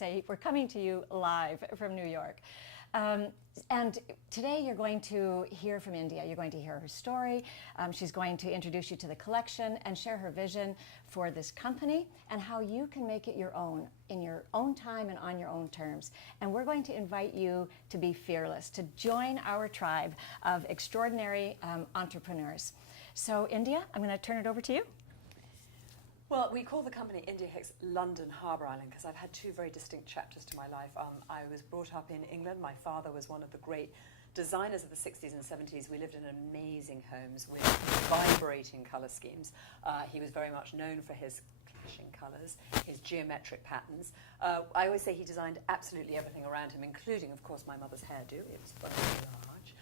say we're coming to you live from New York. And today you're going to hear from India. You're going to hear her story. She's going to introduce you to the collection and share her vision for this company and how you can make it your own in your own time and on your own terms. And we're going to invite you to be fearless, to join our tribe of extraordinary entrepreneurs. So India, I'm going to turn it over to you. Well, we call the company India Hicks London Harbour Island because I've had two very distinct chapters to my life. I was brought up in England. My father was one of the great designers of the 60s and 70s. We lived in amazing homes with vibrating colour schemes. He was very much known for his clashing colours, his geometric patterns. I always say he designed absolutely everything around him, including, of course, my mother's hairdo. It was very large.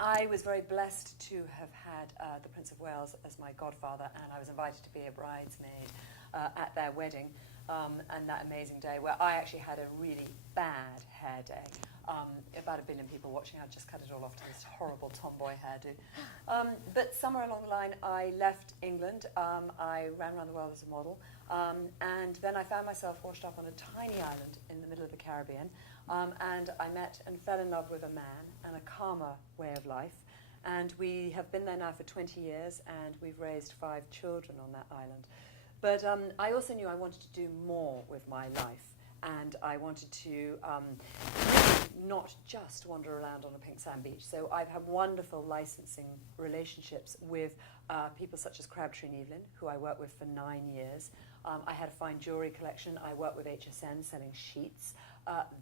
I was very blessed to have had the Prince of Wales as my godfather, and I was invited to be a bridesmaid at their wedding, and that amazing day where I actually had a really bad hair day. About 1 billion people watching, I'd just cut it all off to this horrible tomboy hairdo. But somewhere along the line, I left England. I ran around the world as a model, and then I found myself washed up on a tiny island in the middle of the Caribbean. And I met and fell in love with a man and a calmer way of life. And we have been there now for 20 years, and we've raised 5 children on that island. But I also knew I wanted to do more with my life. And I wanted to really not just wander around on a pink sand beach. So I've had wonderful licensing relationships with people such as Crabtree and Evelyn, who I worked with for 9 years. I had a fine jewellery collection. I worked with HSN selling sheets.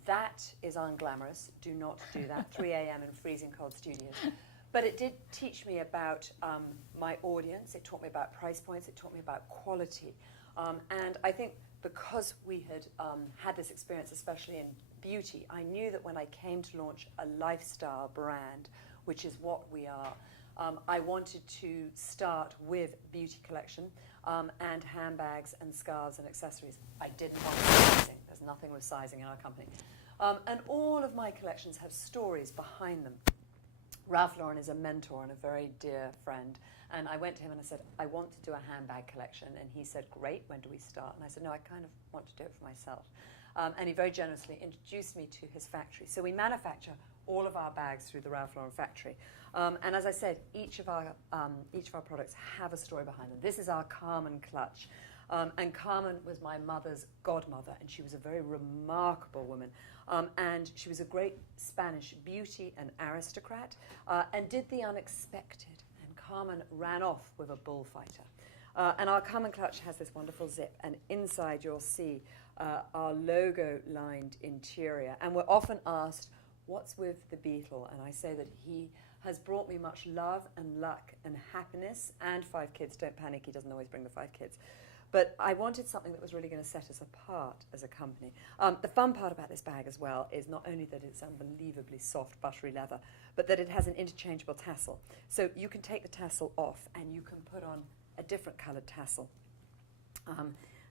That is unglamorous. Do not do that. 3 a.m. in freezing cold studios. But it did teach me about my audience. It taught me about price points. It taught me about quality. And I think because we had had this experience, especially in beauty, I knew that when I came to launch a lifestyle brand, which is what we are, I wanted to start with beauty collection and handbags and scarves and accessories. I didn't want sizing. There's nothing with sizing in our company. And all of my collections have stories behind them. Ralph Lauren is a mentor and a very dear friend. And I went to him and I said, I want to do a handbag collection. And he said, great, when do we start? And I said, no, I kind of want to do it for myself. And he very generously introduced me to his factory. So we manufacture all of our bags through the Ralph Lauren factory. And as I said, each of our products have a story behind them. This is our Carmen clutch. And Carmen was my mother's godmother, and she was a very remarkable woman. And she was a great Spanish beauty and aristocrat, and did the unexpected. And Carmen ran off with a bullfighter. And our Carmen clutch has this wonderful zip, and inside you'll see our logo-lined interior. And we're often asked, what's with the beetle? And I say that he has brought me much love and luck and happiness and 5 kids. Don't panic, he doesn't always bring the 5 kids. But I wanted something that was really going to set us apart as a company. The fun part about this bag as well is not only that it's unbelievably soft, buttery leather, but that it has an interchangeable tassel. So you can take the tassel off and you can put on a different coloured tassel.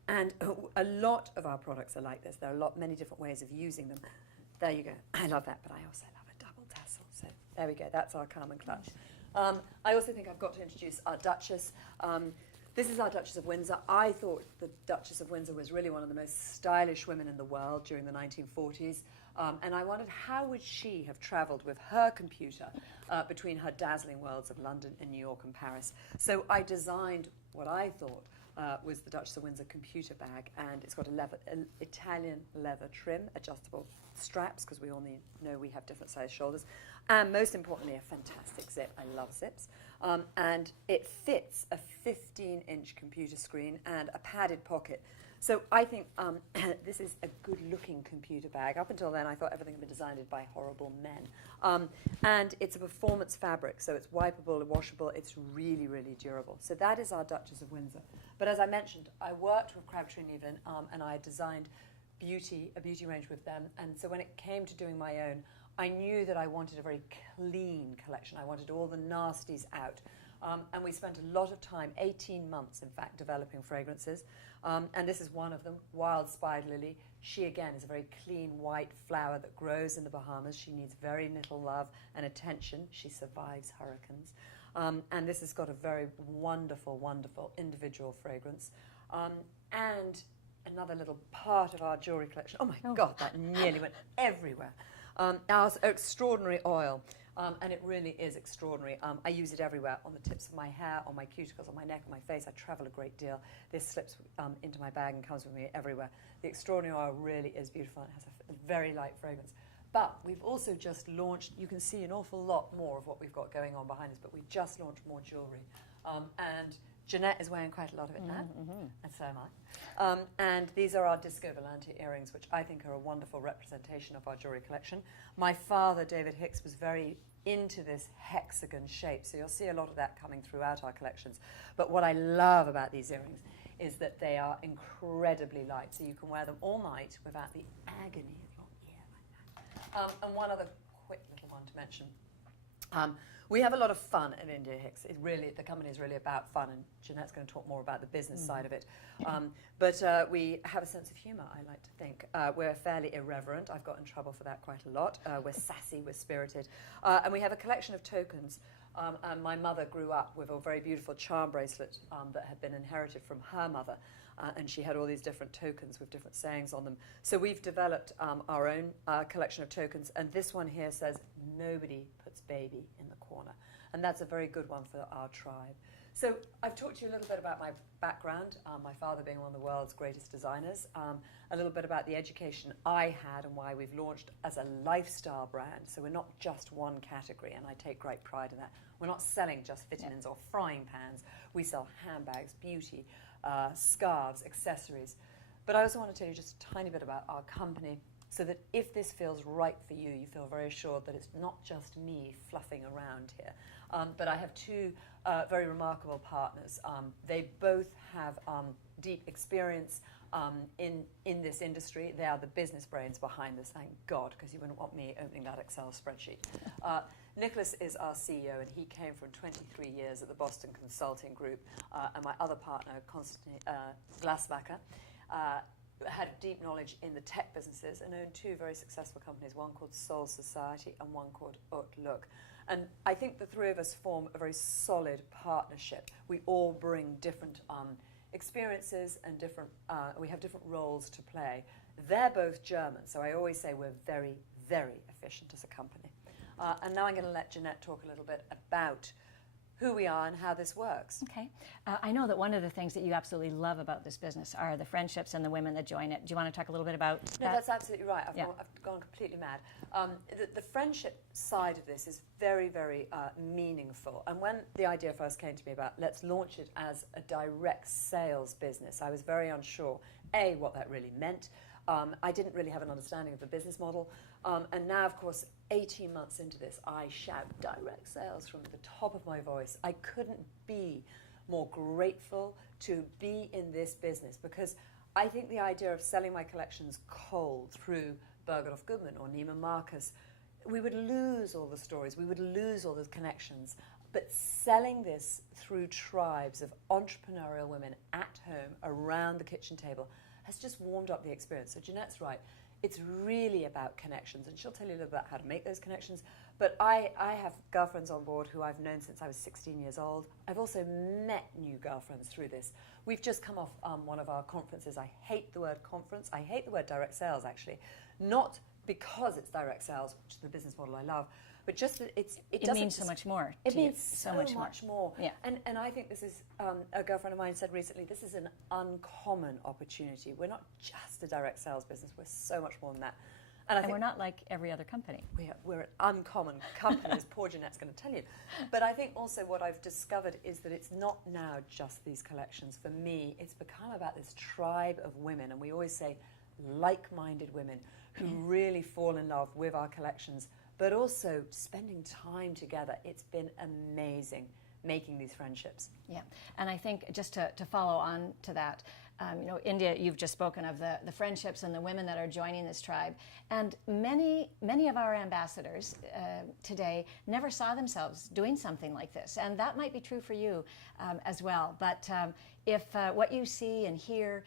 And a lot of our products are like this. There are many different ways of using them. There you go. I love that, but I also love a double tassel. So there we go. That's our Carmen clutch. I also think I've got to introduce our Duchess. This is our Duchess of Windsor. I thought the Duchess of Windsor was really one of the most stylish women in the world during the 1940s. And I wondered how would she have travelled with her computer between her dazzling worlds of London and New York and Paris. So I designed what I thought was the Duchess of Windsor computer bag, and it's got an Italian leather trim, adjustable straps, because we all know we have different sized shoulders, and most importantly, a fantastic zip. I love zips. And it fits a 15-inch computer screen and a padded pocket. So I think this is a good-looking computer bag. Up until then, I thought everything had been designed by horrible men. And it's a performance fabric, so it's wipeable, washable. It's really, really durable. So that is our Duchess of Windsor. But as I mentioned, I worked with Crabtree and Evelyn, and I designed a beauty range with them. And so when it came to doing my own, I knew that I wanted a very clean collection. I wanted all the nasties out. And we spent a lot of time, 18 months, in fact, developing fragrances. And this is one of them, Wild Spied Lily. She, again, is a very clean white flower that grows in the Bahamas. She needs very little love and attention. She survives hurricanes. And this has got a very wonderful, wonderful individual fragrance. And another little part of our jewellery collection. Oh my God, that nearly went everywhere. Our extraordinary oil. And it really is extraordinary. I use it everywhere, on the tips of my hair, on my cuticles, on my neck, on my face. I travel a great deal. This slips into my bag and comes with me everywhere. The extraordinary oil really is beautiful. It has a very light fragrance. But we've also just launched, you can see an awful lot more of what we've got going on behind us, but we just launched more jewellery. And Jeannette is wearing quite a lot of it now, and so am I. And these are our Disco Volante earrings, which I think are a wonderful representation of our jewellery collection. My father, David Hicks, was very into this hexagon shape, so you'll see a lot of that coming throughout our collections. But what I love about these earrings is that they are incredibly light, so you can wear them all night without the agony of your ear like that. And one other quick little one to mention. We have a lot of fun at India Hicks. The company is really about fun, and Jeanette's going to talk more about the business side of it. But we have a sense of humour, I like to think. We're fairly irreverent. I've got in trouble for that quite a lot. We're sassy, we're spirited. And we have a collection of tokens. And my mother grew up with a very beautiful charm bracelet that had been inherited from her mother. And she had all these different tokens with different sayings on them. So we've developed our own collection of tokens, and this one here says, "Nobody puts baby in the corner." And that's a very good one for our tribe. So I've talked to you a little bit about my background, my father being one of the world's greatest designers, a little bit about the education I had and why we've launched as a lifestyle brand. So we're not just one category, and I take great pride in that. We're not selling just fit-ins or frying pans. We sell handbags, beauty, scarves, accessories. But I also want to tell you just a tiny bit about our company, so that if this feels right for you, you feel very assured that it's not just me fluffing around here. But I have two very remarkable partners. They both have deep experience in this industry. They are the business brains behind this, thank God, because you wouldn't want me opening that Excel spreadsheet. Nicholas is our CEO, and he came from 23 years at the Boston Consulting Group. And my other partner, Konstantin Glasbacher, had deep knowledge in the tech businesses and owned two very successful companies, one called Soul Society and one called Outlook. And I think the three of us form a very solid partnership. We all bring different experiences and we have different roles to play. They're both German, so I always say we're very, very efficient as a company. And now I'm going to let Jeannette talk a little bit about who we are and how this works. Okay. I know that one of the things that you absolutely love about this business are the friendships and the women that join it. Do you want to talk a little bit about that? No, that's absolutely right. I've gone completely mad. The friendship side of this is very, very meaningful. And when the idea first came to me about let's launch it as a direct sales business, I was very unsure, A, what that really meant. I didn't really have an understanding of the business model. And now, of course, 18 months into this, I shout direct sales from the top of my voice. I couldn't be more grateful to be in this business, because I think the idea of selling my collections cold through Bergdorf Goodman or Neiman Marcus, we would lose all the stories, we would lose all the connections. But selling this through tribes of entrepreneurial women at home around the kitchen table has just warmed up the experience. So Jeanette's right. It's really about connections, and she'll tell you a little about how to make those connections. But I have girlfriends on board who I've known since I was 16 years old. I've also met new girlfriends through this. We've just come off one of our conferences. I hate the word conference. I hate the word direct sales, actually. Not because it's direct sales, which is the business model I love, but just that it means so much more. It means so much more. Yeah. And I think this is, a girlfriend of mine said recently, this is an uncommon opportunity. We're not just a direct sales business, we're so much more than that. And we're not like every other company. We're an uncommon company, as poor Jeanette's going to tell you. But I think also what I've discovered is that it's not now just these collections. For me, it's become about this tribe of women, and we always say like-minded women who really fall in love with our collections, but also spending time together. It's been amazing making these friendships. Yeah, and I think just to follow on to that, India, you've just spoken of the friendships and the women that are joining this tribe. And many of our ambassadors today never saw themselves doing something like this. And that might be true for you as well. But if what you see and hear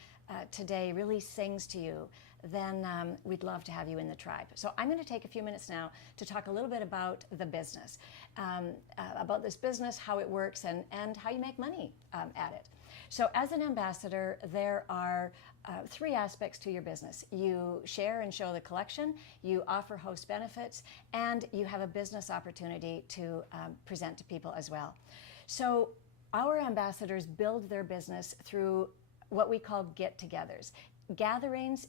today really sings to you, then we'd love to have you in the tribe. So I'm going to take a few minutes now to talk a little bit about the business, about this business, how it works, and how you make money at it. So as an ambassador, there are 3 aspects to your business. You share and show the collection, you offer host benefits, and you have a business opportunity to present to people as well. So our ambassadors build their business through what we call get-togethers, gatherings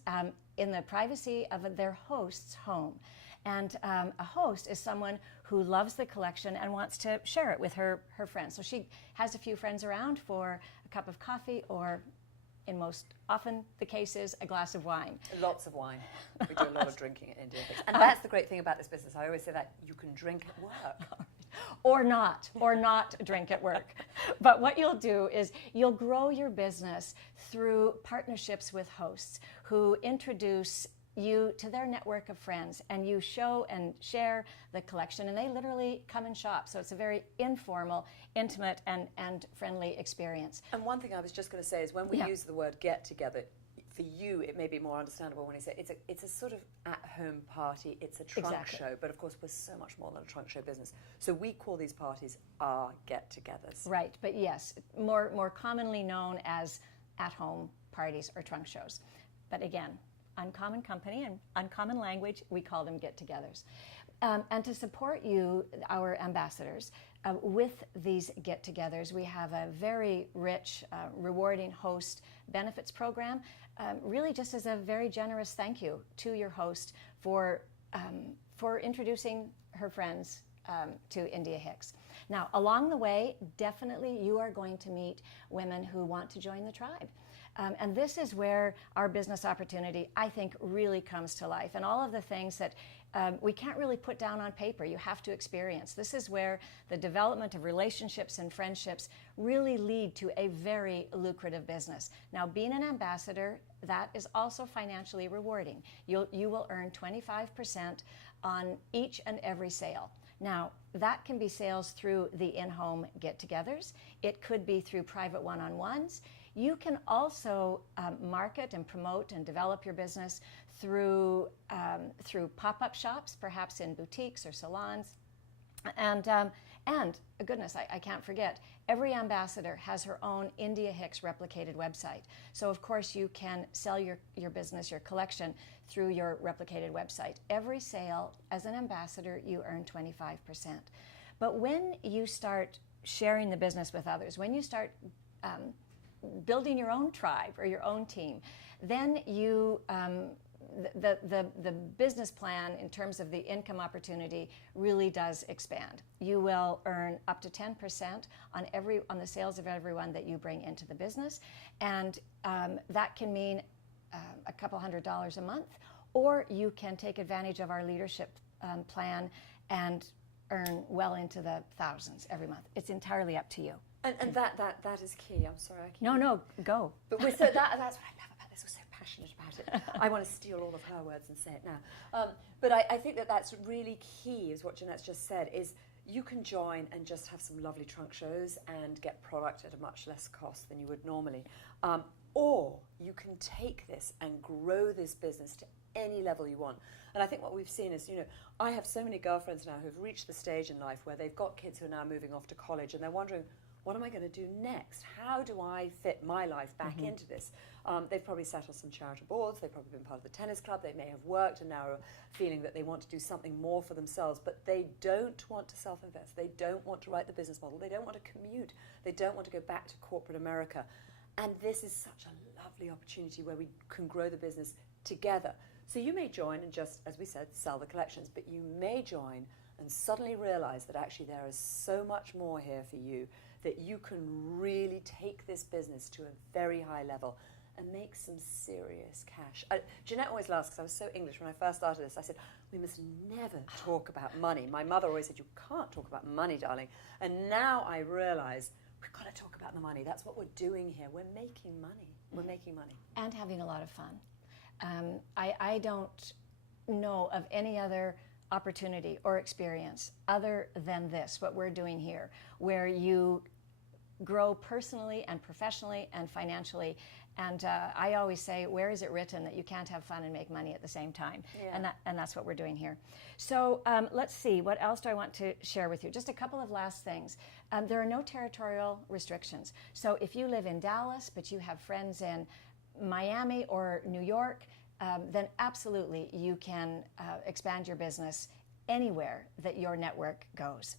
in the privacy of their host's home. And a host is someone who loves the collection and wants to share it with her friends. So she has a few friends around for a cup of coffee, or in most often the case is a glass of wine. Lots of wine. We do a lot of drinking at India Hicks. And that's the great thing about this business. I always say that you can drink at work. Or not drink at work. But what you'll do is you'll grow your business through partnerships with hosts who introduce you to their network of friends, and you show and share the collection, and they literally come and shop. So it's a very informal, intimate, and friendly experience. And one thing I was just going to say is when we use the word get together, for you it may be more understandable when you say it's a sort of at-home party, it's a trunk show, but of course we're so much more than a trunk show business. So we call these parties our get-togethers. Right, but yes, more commonly known as at-home parties or trunk shows. But again, uncommon company and uncommon language, we call them get-togethers. And to support you, our ambassadors, with these get-togethers, we have a very rich, rewarding host benefits program, really just as a very generous thank you to your host for introducing her friends to India Hicks. Now, along the way, definitely you are going to meet women who want to join the tribe. And this is where our business opportunity, I think, really comes to life. And all of the things that we can't really put down on paper, you have to experience. This is where the development of relationships and friendships really lead to a very lucrative business. Now, being an ambassador, that is also financially rewarding. You will earn 25% on each and every sale. Now, that can be sales through the in-home get-togethers. It could be through private one-on-ones. You can also market and promote and develop your business through pop-up shops, perhaps in boutiques or salons. And goodness, I can't forget, every ambassador has her own India Hicks replicated website. So of course you can sell your business, your collection, through your replicated website. Every sale, as an ambassador, you earn 25%. But when you start sharing the business with others, when you start building your own tribe or your own team, then you the business plan in terms of the income opportunity really does expand. You will earn up to 10% on the sales of everyone that you bring into the business, and that can mean a couple $100s a month, or you can take advantage of our leadership plan and earn well into the thousands every month. It's entirely up to you. And that is key. I'm sorry. No, go. But that's what I love about this. We're so passionate about it. I want to steal all of her words and say it now. But I think that's really key, is what Jeanette's just said, is you can join and just have some lovely trunk shows and get product at a much less cost than you would normally. Or you can take this and grow this business to any level you want. And I think what we've seen is, I have so many girlfriends now who've reached the stage in life where they've got kids who are now moving off to college, and they're wondering, what am I going to do next? How do I fit my life back into this? They've probably sat on some charitable boards, they've probably been part of the tennis club, they may have worked and now are feeling that they want to do something more for themselves, but they don't want to self-invest, they don't want to write the business model, they don't want to commute, they don't want to go back to corporate America. And this is such a lovely opportunity where we can grow the business together. So you may join and just, as we said, sell the collections, but you may join and suddenly realize that actually there is so much more here for you, that you can really take this business to a very high level and make some serious cash. Jeanette always laughs, because I was so English when I first started this. I said, we must never talk about money. My mother always said, you can't talk about money, darling. And now I realize we've got to talk about the money. That's what we're doing here. We're making money. We're making money. And having a lot of fun. I don't know of any other opportunity or experience other than this, what we're doing here, where you grow personally and professionally and financially And I always say, where is it written that you can't have fun and make money at the same time? Yeah. And that's what we're doing here. So let's see, what else do I want to share with you? Just a couple of last things. There are no territorial restrictions. So if you live in Dallas, but you have friends in Miami or New York, then absolutely you can expand your business anywhere that your network goes.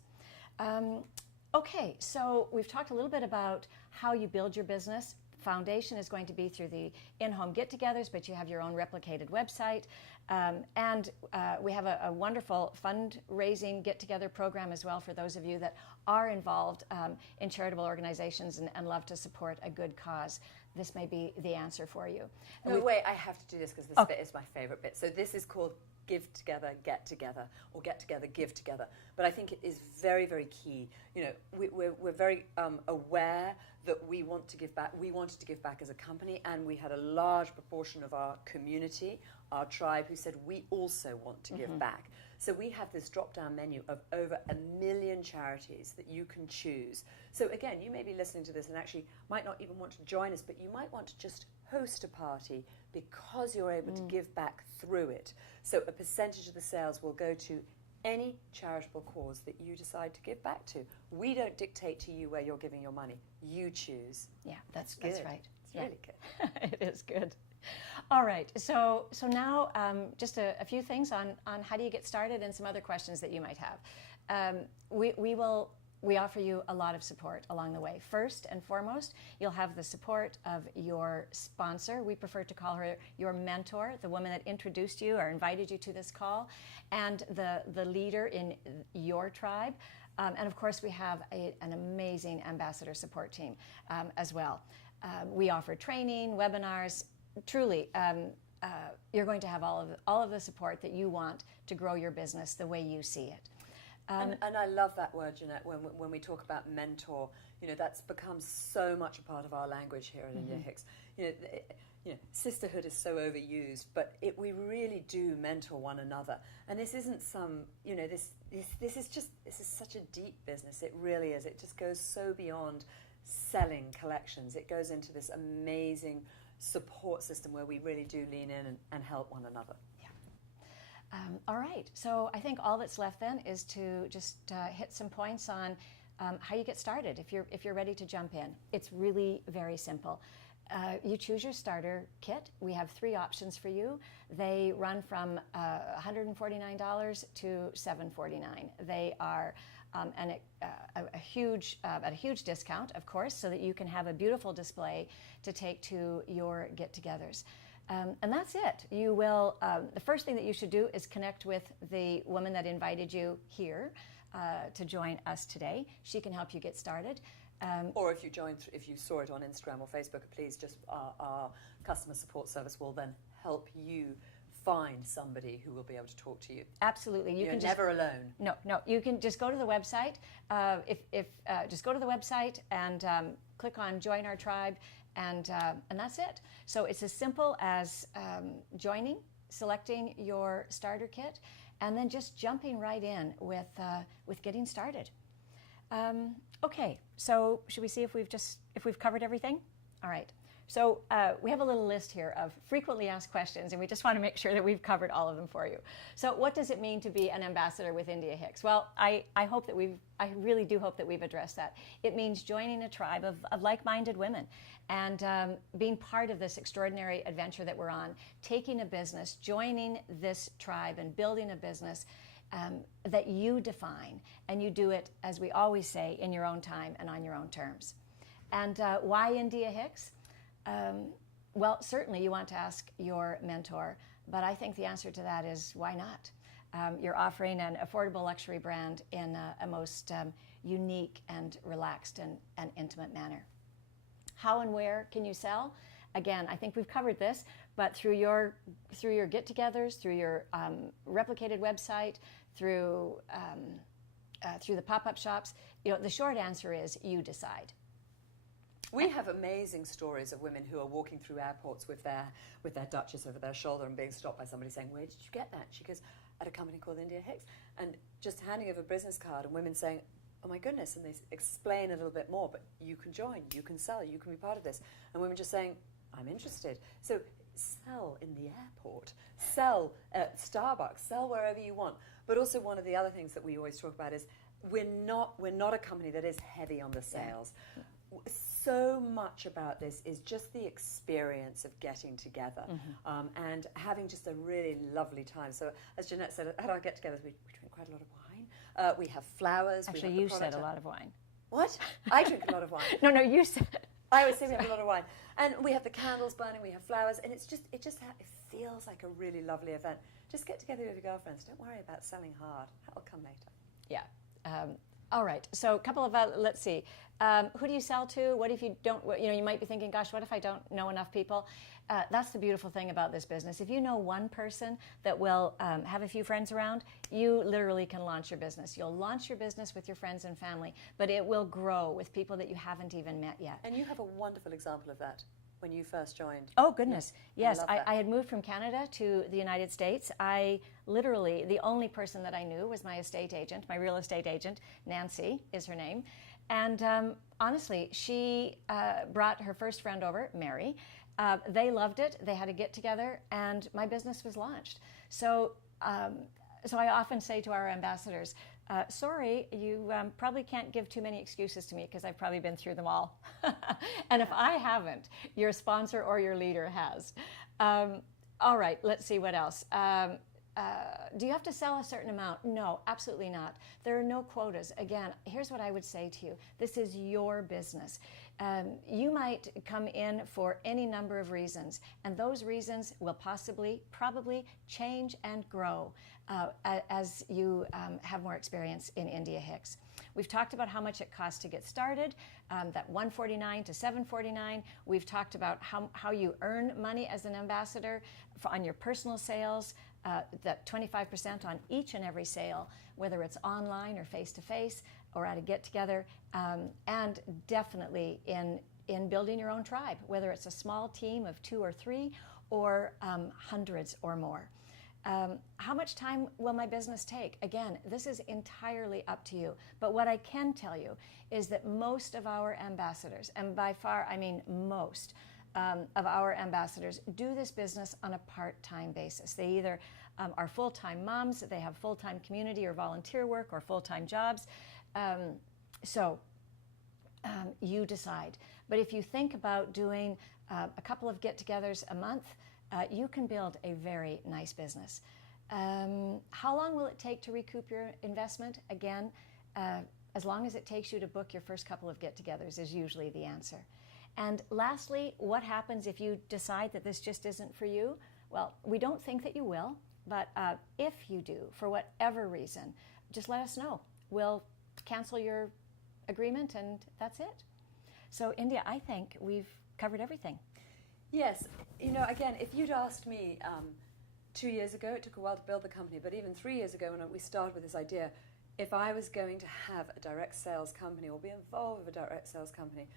Okay, so we've talked a little bit about how you build your business. Foundation is going to be through the in-home get-togethers, but you have your own replicated website. And we have a wonderful fundraising get-together program as well for those of you that are involved in charitable organizations and love to support a good cause. This may be the answer for you. No, wait, I have to do this because this bit is my favorite bit. So this is called Give Together, Get Together, or Get Together, Give Together. But I think it is very, very key. You know, we're very aware that we want to give back. We wanted to give back as a company, and we had a large proportion of our community, our tribe, who said we also want to give back. So we have this drop-down menu of over 1 million charities that you can choose. So again, you may be listening to this and actually might not even want to join us, but you might want to just host a party because you're able to give back through it. So a percentage of the sales will go to any charitable cause that you decide to give back to. We don't dictate to you where you're giving your money. You choose. Yeah, that's good. right. It's really good. It is good. All right, so now just a few things on how do you get started and some other questions that you might have. We offer you a lot of support along the way. First and foremost, you'll have the support of your sponsor. We prefer to call her your mentor, the woman that introduced you or invited you to this call, and the leader in your tribe. And of course, we have an amazing ambassador support team as well. We offer training, webinars. Truly, you're going to have all of the support that you want to grow your business the way you see it. And I love that word, Jeannette, when we talk about mentor. You know, that's become so much a part of our language here at India Hicks. You know, sisterhood is so overused, but we really do mentor one another. And this isn't some, you know, this is such a deep business. It really is. It just goes so beyond selling collections. It goes into this amazing support system where we really do lean in and help one another. All right, so I think all that's left then is to just hit some points on how you get started if you're ready to jump in. It's really very simple. You choose your starter kit. We have 3 options for you. They run from $149 to $749. They are at a huge discount, of course, so that you can have a beautiful display to take to your get-togethers. And that's it. You will. The first thing that you should do is connect with the woman that invited you here to join us today. She can help you get started. Or if you saw it on Instagram or Facebook, please just our customer support service will then help you find somebody who will be able to talk to you. Absolutely, You're never alone. No. You can just go to the website. Just go to the website and click on Join Our Tribe. And that's it. So it's as simple as joining, selecting your starter kit, and then just jumping right in with getting started. Okay, so should we see if we've covered everything? All right. So we have a little list here of frequently asked questions, and we just want to make sure that we've covered all of them for you. So what does it mean to be an ambassador with India Hicks? Well, I really do hope that we've addressed that. It means joining a tribe of like-minded women and being part of this extraordinary adventure that we're on, taking a business, joining this tribe and building a business that you define, and you do it, as we always say, in your own time and on your own terms. And why India Hicks? Well, certainly you want to ask your mentor, but I think the answer to that is why not? You're offering an affordable luxury brand in a most unique and relaxed and intimate manner. How and where can you sell? Again, I think we've covered this, but through your get-togethers, through your replicated website, through the pop-up shops, the short answer is you decide. We have amazing stories of women who are walking through airports with their Duchess over their shoulder and being stopped by somebody saying, "Where did you get that?" She goes, "At a company called India Hicks," and just handing over a business card, and women saying, "Oh my goodness," and they explain a little bit more, but you can join, you can sell, you can be part of this, and women just saying, I'm interested. So sell in the airport, sell at Starbucks, sell wherever you want. But also one of the other things that we always talk about is we're not a company that is heavy on the sales. Yeah. So much about this is just the experience of getting together and having just a really lovely time. So as Jeannette said, at our get-togethers, we drink quite a lot of wine. We have flowers. Actually, you said a lot of wine. What? I drink a lot of wine. No, you said. I always say we have a lot of wine. And we have the candles burning, we have flowers, and it feels like a really lovely event. Just get together with your girlfriends. Don't worry about selling hard. That'll come later. Yeah. All right. So a couple of, let's see. Who do you sell to? What if you don't, you might be thinking, gosh, what if I don't know enough people? That's the beautiful thing about this business. If you know one person that will have a few friends around, you literally can launch your business. You'll launch your business with your friends and family, but it will grow with people that you haven't even met yet. And you have a wonderful example of that when you first joined. Oh, goodness. Yes, I had moved from Canada to the United States. I literally, the only person that I knew was my estate agent, my real estate agent. Nancy is her name. And honestly, she brought her first friend over, Mary. They loved it. They had a get-together, and my business was launched. So I often say to our ambassadors, sorry, you probably can't give too many excuses to me because I've probably been through them all. And if I haven't, your sponsor or your leader has. All right, let's see what else. Do you have to sell a certain amount? No, absolutely not. There are no quotas. Again, here's what I would say to you. This is your business. You might come in for any number of reasons, and those reasons will probably change and grow as you have more experience in India Hicks. We've talked about how much it costs to get started, that $149 to $749. We've talked about how you earn money as an ambassador on your personal sales, that 25% on each and every sale, whether it's online or face-to-face or at a get-together, and definitely in building your own tribe, whether it's a small team of 2 or 3 or hundreds or more. How much time will my business take? Again, this is entirely up to you. But what I can tell you is that most of our ambassadors, and by far I mean most, of our ambassadors do this business on a part-time basis. They either are full-time moms, they have full-time community or volunteer work or full-time jobs. So you decide. But if you think about doing a couple of get-togethers a month, you can build a very nice business. How long will it take to recoup your investment? Again, as long as it takes you to book your first couple of get-togethers is usually the answer. And lastly, what happens if you decide that this just isn't for you? Well, we don't think that you will, but if you do, for whatever reason, just let us know. We'll cancel your agreement and that's it. So India, I think we've covered everything. Yes, again, if you'd asked me 2 years ago, it took a while to build the company, but even 3 years ago when we started with this idea, if I was going to have a direct sales company or be involved with a direct sales company,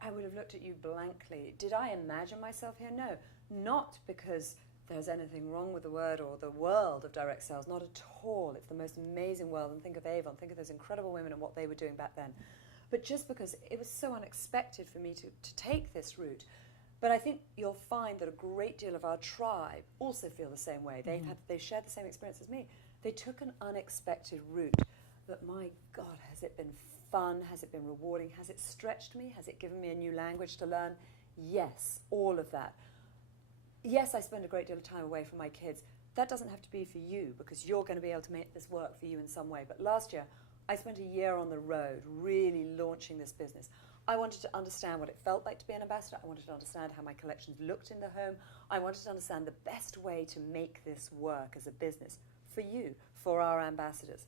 I would have looked at you blankly. Did I imagine myself here? No, not because there's anything wrong with the word or the world of direct sales, not at all. It's the most amazing world, and think of Avon, think of those incredible women and what they were doing back then. But just because it was so unexpected for me to take this route. But I think you'll find that a great deal of our tribe also feel the same way. They've shared the same experience as me. They took an unexpected route, but my God, has it been fun? Has it been rewarding? Has it stretched me? Has it given me a new language to learn? Yes, all of that. Yes, I spend a great deal of time away from my kids. That doesn't have to be for you because you're going to be able to make this work for you in some way. But last year, I spent a year on the road really launching this business. I wanted to understand what it felt like to be an ambassador. I wanted to understand how my collections looked in the home. I wanted to understand the best way to make this work as a business for you, for our ambassadors.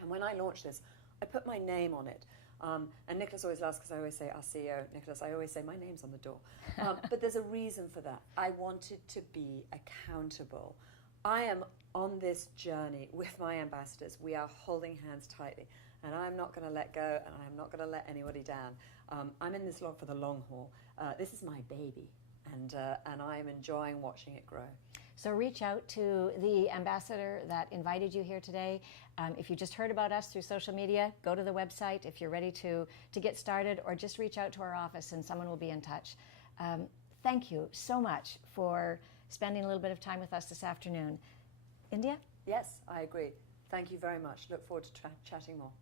And when I launched this, I put my name on it. And Nicholas always laughs because I always say, our CEO, Nicholas, I always say, my name's on the door. But there's a reason for that. I wanted to be accountable. I am on this journey with my ambassadors. We are holding hands tightly. And I'm not going to let go, and I'm not going to let anybody down. I'm in this for the long haul. This is my baby, and I'm enjoying watching it grow. So reach out to the ambassador that invited you here today. If you just heard about us through social media, go to the website if you're ready to get started, or just reach out to our office and someone will be in touch. thank you so much for spending a little bit of time with us this afternoon. India? Yes, I agree. Thank you very much. Look forward to chatting more.